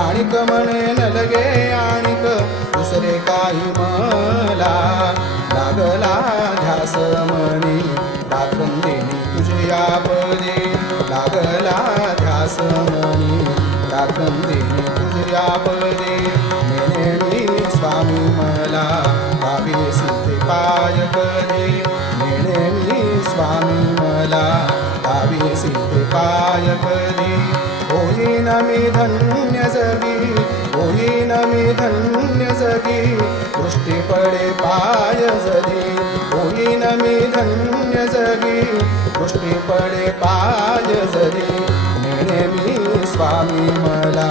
आणिक म्हणे न लगे आणिक दुसरे काही मला लागला ध्यास मनी रात्रंदिनी तुझ्या पदे लागला ध्यास मनी रात्रंदिनी तुझ्या पदे नेणे स्वामी मला भावे सीते पाय पदे नेणे स्वामी मला भावे सीते पाय पदे होईन मी धन्य जगी होईन मी धन्य जगी दृष्टी पडे पाय जरी होईन मी धन्य जगी दृष्टी पडे पाय जरी नेणे मी स्वामी मला